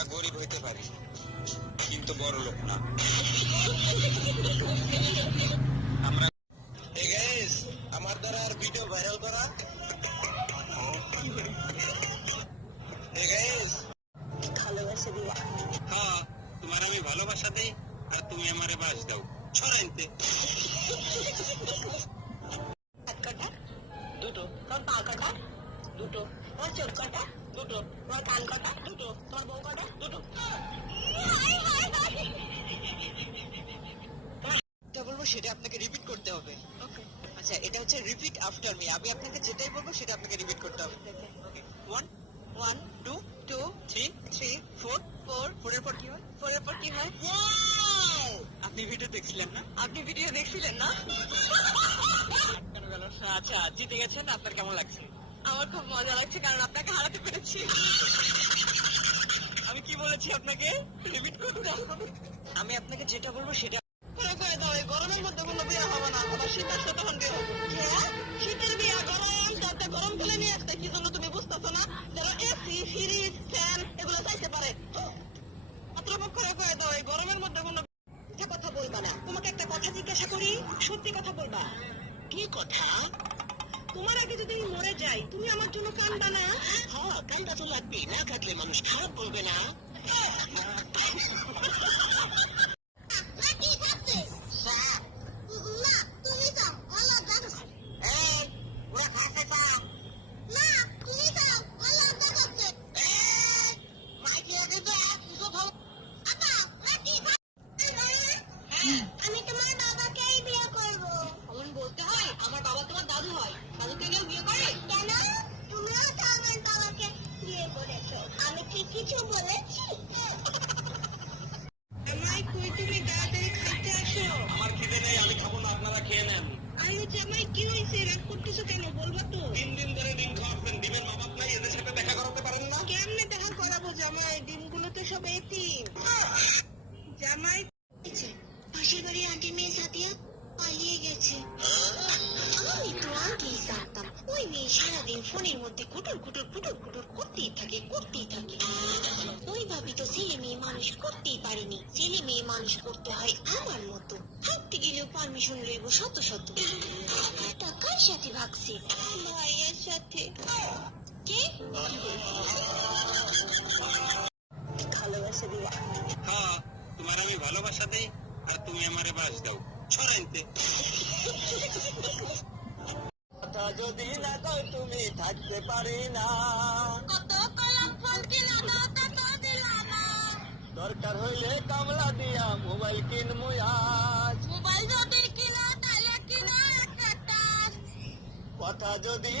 আমরা গরিব হইতে পারি কিন্তু বড় লোক না। আমরা আমার দ্বারা আর ভিডিও ভাইরাল করা। ভালোবাসা দিবা? হ্যাঁ, তোমার আমি ভালোবাসা দিই আর তুমি আমারে বাস দাও। ছড়াইতে দুটো, তোর পা কাটা দুটো, তোর চোখ কাটা দুটো, তোর কান কাটা দুটো, তোর বউ কাটা দুটো। যেটা বলবো সেটা আপনাকে রিপিট করতে হবে। আচ্ছা, এটা হচ্ছে রিপিট আফটার মি। আমি আপনাকে যেটাই বলবো সেটা আপনাকে রিপিট করতে হবে। One one two two three three four four. ফোরের পর কি হয়? ফোরের পর কি হয়? আপনি ভিডিও দেখছিলেন না? আপনি ভিডিও দেখছিলেন না? আচ্ছা, জিতে গেছেন, আপনার কেমন লাগছে? আমার খুব মজা লাগছে, কারণ আপনাকে হারাতে পেরেছি। আমি কি বলেছি আপনাকে? রিপিট করতে। আমি আপনাকে যেটা বলবো সেটা। গরমের মধ্যে কোনো বিয়ে হবে না, আমার শীতের সাথে তখন বিয়ে হবে। শীতের বিয়ে গরম, তাতে গরম ফেলে নিয়ে আসতে কি জন্য তুমি বুঝতেছো না? যারা এসি ফ্রিজ ফ্যান এগুলো চাইতে পারে, মাত্র পক্ষে কয়ে দাও এই গরমের মধ্যে কোনো কথা বলবা না। তোমাকে একটা কথা জিজ্ঞাসা করি, সত্যি কথা বলবা। কি কথা? তোমার আগে যদি আমি মরে যাই, তুমি আমার জন্য কাঁদবা না? হ্যাঁ, কান্দা তো লাগবে, না কাঁদলে মানুষ খারাপ বলবে না। আমি তোমার বাবাকেই বিয়ে করব। এমন বলতে হয়? আমার বাবা তোমার দাদু হয়, দাদুকে কেউ বিয়ে করে? কেন? তুমিও তো আমার বাবাকে বিয়ে করেছো। আমি কি কিছু বলেছি? জামাই কই, তুমি তাড়াতাড়ি খাইতে আসো। আমার খিদে নেই, আমি খাবো না, আপনারা খেয়ে নেন। আরে জামাই, কি হয়েছে? রাগ করতেছো কেন? বলবা তো। 3 দিন ধরে ডিম খাওয়াচ্ছেন, ডিমের অভাব নাই, এদের সাথে দেখা করাতে পারেন না? কেমনে দেখা করাবো জামাই? ডিমগুলো তো সব এতিম। জামাই পাশের বাড়ি আন্টি মেয়ে সাথিয়া পালিয়ে গেছে। আমি তো আগে জানতাম ওই মেয়ে সারাদিন ফোনের মধ্যে কুটুর কুটুর কুটুর কুটুর করতেই থাকে। ওই ভাবি তো ছেলে মেয়ে মানুষ করতেই পারেনি। ছেলে মেয়ে মানুষ করতে হয় আমার মতো। ভাবতে গেলেও পারমিশন লইব শত শত। এটা কার সাথে ভাগছে? ভাইয়ের সাথে। কে? ভালোবাসা দিবা? হ্যাঁ, তোমার আমি ভালোবাসা দিই আর তুমি আমারে বাস দাও। ছড়াইতে কথা যদি না কই তুমি থাকতে পারি না। কত কলম ফোন কিনা দাও তা দিলা না। দরকার হইলে কামলা দিয়া মোবাইল কিনমু আজ। মোবাইল যদি কিনা তাহলে কিনা একটা। কথা যদি